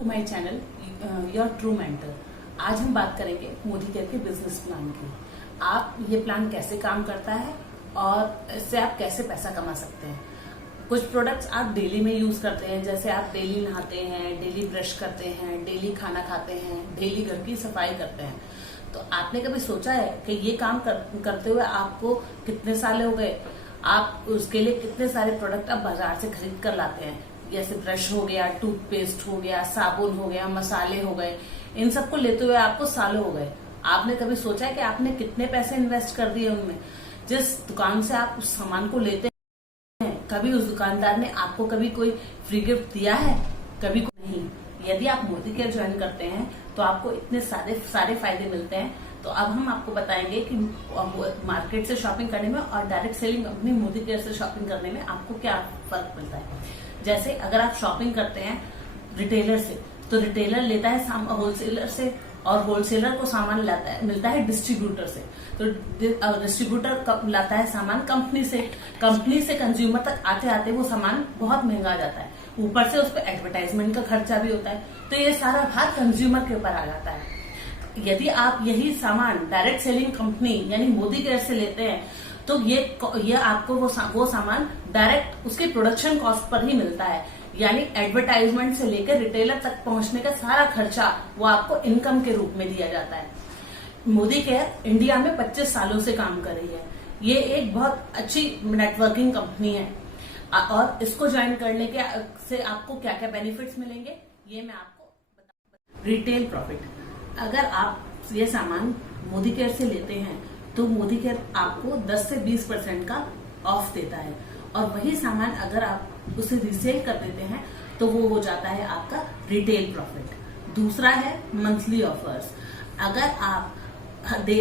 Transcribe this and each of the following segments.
To my channel your true mentor. आज हम बात करेंगे मोदी केयर के बिजनेस प्लान की। आप ये प्लान कैसे काम करता है और इससे आप कैसे पैसा कमा सकते हैं। कुछ प्रोडक्ट्स आप डेली में यूज करते हैं, जैसे आप डेली नहाते हैं, डेली ब्रश करते हैं, डेली खाना खाते हैं, डेली घर की सफाई करते हैं। तो आपने कभी सोचा है कि ये काम करते हुए आपको कितने साल हो गए, आप उसके लिए कितने सारे प्रोडक्ट आप बाजार से खरीद कर लाते हैं, जैसे ब्रश हो गया, टूथपेस्ट हो गया, साबुन हो गया, मसाले हो गए, इन सबको लेते हुए आपको सालों हो गए। आपने कभी सोचा है कि आपने कितने पैसे इन्वेस्ट कर दिए उनमें। जिस दुकान से आप उस सामान को लेते हैं, कभी उस दुकानदार ने आपको कभी कोई फ्री गिफ्ट दिया है? कभी नहीं। यदि आप मोदी केयर ज्वाइन करते हैं तो आपको इतने सारे फायदे मिलते हैं। तो अब हम आपको बताएंगे कि मार्केट से शॉपिंग करने में और direct selling company Modi care से शॉपिंग करने में आपको क्या फर्क मिलता है। जैसे अगर आप शॉपिंग करते हैं रिटेलर से, तो रिटेलर लेता है होलसेलर से, और होलसेलर को सामान मिलता है डिस्ट्रीब्यूटर से। तो डिस्ट्रीब्यूटर लाता है सामान कंपनी से कंज्यूमर तक आते आते वो सामान बहुत महंगा आ जाता है। ऊपर से उस पर एडवर्टाइजमेंट का खर्चा भी होता है, तो ये सारा भार कंज्यूमर के ऊपर आ जाता है। यदि आप यही सामान डायरेक्ट सेलिंग कंपनी यानी मोदी केयर से लेते हैं तो ये आपको वो सामान डायरेक्ट उसके प्रोडक्शन कॉस्ट पर ही मिलता है, यानी एडवर्टाइजमेंट से लेकर रिटेलर तक पहुंचने का सारा खर्चा वो आपको इनकम के रूप में दिया जाता है। मोदी केयर इंडिया में 25 सालों से काम कर रही है। ये एक बहुत अच्छी नेटवर्किंग कंपनी है और इसको ज्वाइन करने के से आपको क्या क्या बेनिफिट्स मिलेंगे ये मैं आपको बता। रिटेल प्रॉफिट, अगर आप ये सामान मोदी केयर से लेते हैं तो मोदी केयर आपको 10 से 20% का ऑफ देता है, और वही सामान अगर आप उसे रीसेल कर देते हैं तो वो हो जाता है आपका रिटेल प्रॉफिट। दूसरा है मंथली ऑफर्स। अगर आप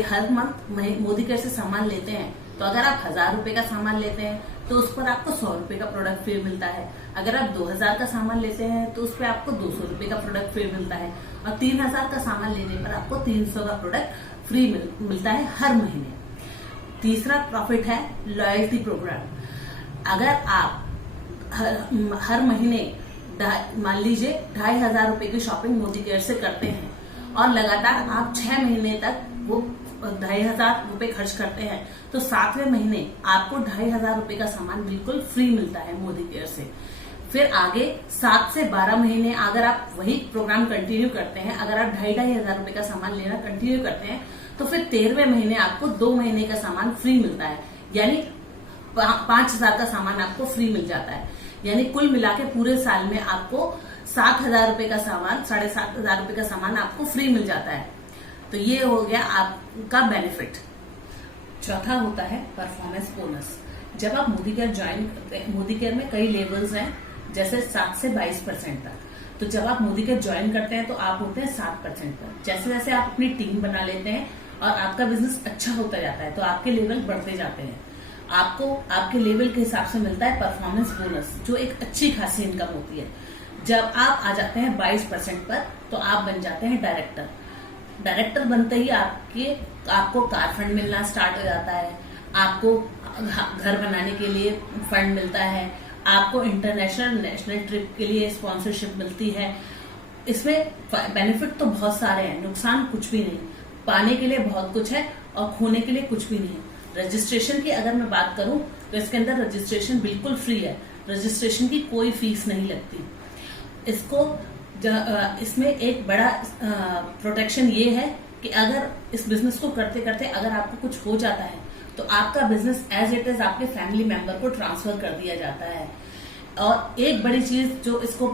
हर मंथ मोदी केयर से सामान लेते हैं तो अगर आप 1000 रुपए का सामान लेते हैं तो उस पर आपको 100 रुपए का प्रोडक्ट फ्री मिलता है। अगर आप 2000 का सामान लेते हैं तो उस पर आपको 200 रुपए का प्रोडक्ट फ्री मिलता है, और 3000 का सामान लेने पर आपको 300 का प्रोडक्ट फ्री मिलता है हर महीने। तीसरा प्रॉफिट है लॉयल्टी प्रोग्राम। अगर आप हर महीने मान लीजिए 2500 रुपए की शॉपिंग मोदी केयर से करते हैं और लगातार आप 6 महीने तक वो 2500 रुपए खर्च करते हैं, तो 7वें महीने आपको 2500 रुपए का सामान बिल्कुल फ्री मिलता है मोदी केयर से। फिर आगे 7 से 12 महीने अगर आप वही प्रोग्राम कंटिन्यू करते हैं, अगर आप 2500 रुपए का सामान लेना कंटिन्यू करते हैं तो फिर 13वें महीने आपको 2 महीने का सामान फ्री मिलता है, यानी 5000 का सामान आपको फ्री मिल जाता है। यानी कुल मिला के पूरे साल में आपको 7000 रुपए का सामान, 7500 रुपए का सामान आपको फ्री मिल जाता है। तो ये हो गया आपका बेनिफिट। चौथा होता है परफॉर्मेंस बोनस। जब आप मोदी केयर ज्वाइन करते हैं, मोदी केयर में कई लेवल्स हैं, जैसे 7 से 22% तक। तो जब आप मोदी केयर ज्वाइन करते हैं तो आप होते हैं 7% पर। जैसे जैसे आप अपनी टीम बना लेते हैं और आपका बिजनेस अच्छा होता जाता है तो आपके लेवल बढ़ते जाते हैं। आपको आपके लेवल के हिसाब से मिलता है परफॉर्मेंस बोनस, जो एक अच्छी खासी इनकम होती है। जब आप आ जाते हैं 22% पर तो आप बन जाते हैं डायरेक्टर। डायरेक्टर बनते ही आपको कार फंड मिलना स्टार्ट हो जाता है, आपको घर बनाने के लिए फंड मिलता है, आपको इंटरनेशनल नेशनल ट्रिप के लिए स्पॉन्सरशिप मिलती है। इसमें बेनिफिट तो बहुत सारे हैं, नुकसान कुछ भी नहीं। पाने के लिए बहुत कुछ है और खोने के लिए कुछ भी नहीं है। रजिस्ट्रेशन की अगर मैं बात करूं तो इसके अंदर रजिस्ट्रेशन बिल्कुल फ्री है, रजिस्ट्रेशन की कोई फीस नहीं लगती। इसमें एक बड़ा प्रोटेक्शन ये है कि अगर इस बिजनेस को करते करते अगर आपको कुछ हो जाता है तो आपका बिजनेस एज इट इज आपके फैमिली मेंबर को ट्रांसफर कर दिया जाता है। और एक बड़ी चीज जो इसको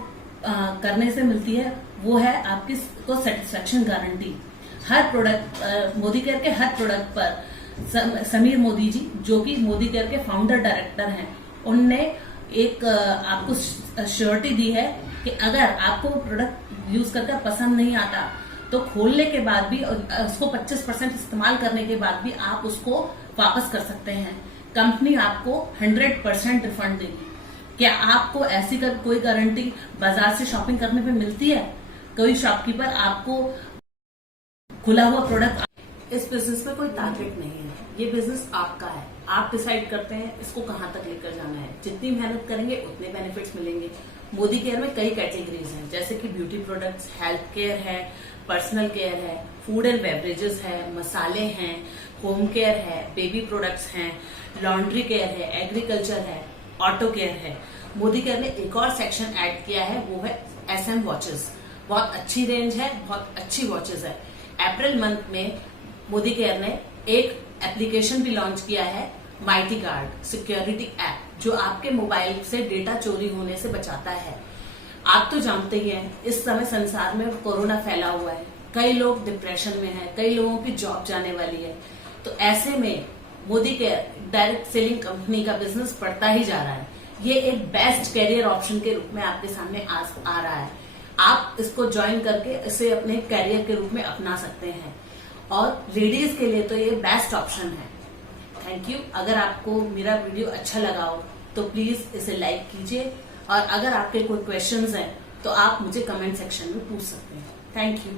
करने से मिलती है वो है आपकी को सेटिस्फेक्शन गारंटी। हर प्रोडक्ट मोदी केयर के हर प्रोडक्ट पर समीर मोदी जी, जो कि मोदी केयर के फाउंडर डायरेक्टर हैं, उनने एक आपको श्योरिटी दी है कि अगर आपको वो प्रोडक्ट यूज करके पसंद नहीं आता तो खोलने के बाद भी और उसको 25% इस्तेमाल करने के बाद भी आप उसको वापस कर सकते हैं। कंपनी आपको 100% रिफंड देगी। क्या आपको ऐसी कोई गारंटी बाजार से शॉपिंग करने पे मिलती है? कोई शॉपकीपर आपको खुला हुआ प्रोडक्ट। इस बिजनेस में कोई टारगेट नहीं है, ये बिजनेस आपका है। आप डिसाइड करते हैं इसको कहाँ तक लेकर जाना है। जितनी मेहनत करेंगे उतने बेनिफिट्स मिलेंगे। मोदी केयर में कई कैटेगरीज हैं, जैसे कि ब्यूटी प्रोडक्ट्स, हेल्थ केयर है, पर्सनल केयर है, फूड एंड बेवरेजेस है, मसाले हैं, होम केयर है, बेबी प्रोडक्ट्स हैं, लॉन्ड्री केयर है, एग्रीकल्चर है, ऑटो केयर है। मोदी केयर ने एक और सेक्शन ऐड किया है, वो है SM वॉचेस। बहुत अच्छी रेंज है, बहुत अच्छी वॉचेस है। अप्रैल मंथ में मोदी केयर ने एक एप्लीकेशन भी लॉन्च किया है, माइटी गार्ड सिक्योरिटी ऐप, जो आपके मोबाइल से डेटा चोरी होने से बचाता है। आप तो जानते ही हैं, इस समय संसार में कोरोना फैला हुआ है, कई लोग डिप्रेशन में हैं, कई लोगों की जॉब जाने वाली है। तो ऐसे में Modi care direct selling company का बिजनेस बढ़ता ही जा रहा है। ये एक बेस्ट कैरियर ऑप्शन के रूप में आपके सामने आ रहा है। आप इसको ज्वाइन करके इसे अपने कैरियर के रूप में अपना सकते हैं, और लेडीज के लिए तो ये बेस्ट ऑप्शन है। Thank you. अगर आपको मेरा वीडियो अच्छा लगा हो तो प्लीज इसे लाइक कीजिए, और अगर आपके कोई क्वेश्चंस हैं तो आप मुझे कमेंट सेक्शन में पूछ सकते हैं। Thank you.